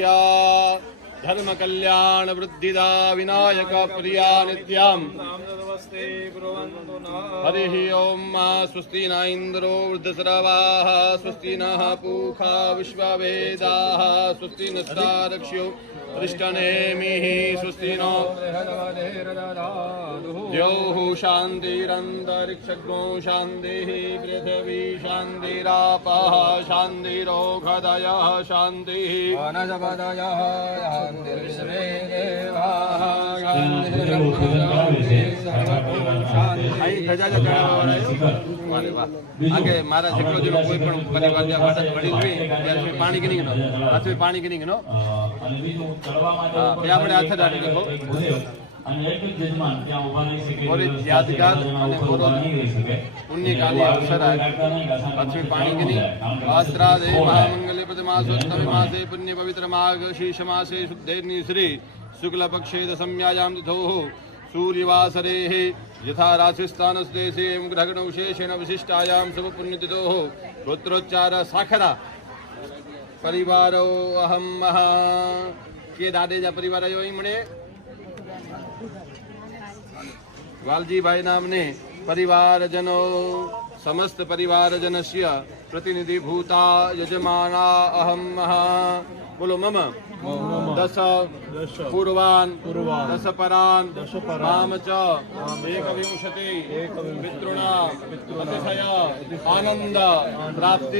सौख्या धर्म कल्याण वृद्धिदा विनायक प्रिया नित्याम हरिः ओम स्वस्ति न इंद्रो वृद्धस्रवाः स्वस्ति नः पूषा विश्ववेदाः स्वस्ति नस्तारक्ष्यो अरिष्टनेमिः स्वस्ति नो द्यौः शान्तिरन्तरिक्षगो शान्तिः पृथिवी शान्तिरापः शान्तिरोषधयः शान्तिः वनस्पतयः शान्तिर्विश्वे देवाः आगे मारा जेटलो जेटलो कोई पण परिवार ज्या वाटत वडी होई त्यारे पाणी गिनी नो हाथे पाणी गिनी नो બે આપણે હાથે રાખી દેખો और यादगार पुण्यकाली अवसर है पृथ्वी पाणी गिनी आस्त्रादे महामंगले प्रतिमासोत्तमे मासे पुण्य पवित्र माघ शीर्ष मासे शुद्धे श्री शुक्ल पक्षे दशम्यायां तिथोः सूर्यवासरे यथा राशिस्थानस्देशे ग्रहण विशेषेण विशिष्टायां शुभ पुण्यतिथोः गोत्रोच्चार साखरा परिवारो अहम महा के दादेजा परिवार आयो मणे वालजी भाई नामने परिवारजनो समस्त परिवारजनस्य प्रतिनिधि भूता यजमाना अहम महा बोलो मम दश पूर्वान दश परान माम च एकविंशति पितॄणां अतिशय आनंद प्राप्ति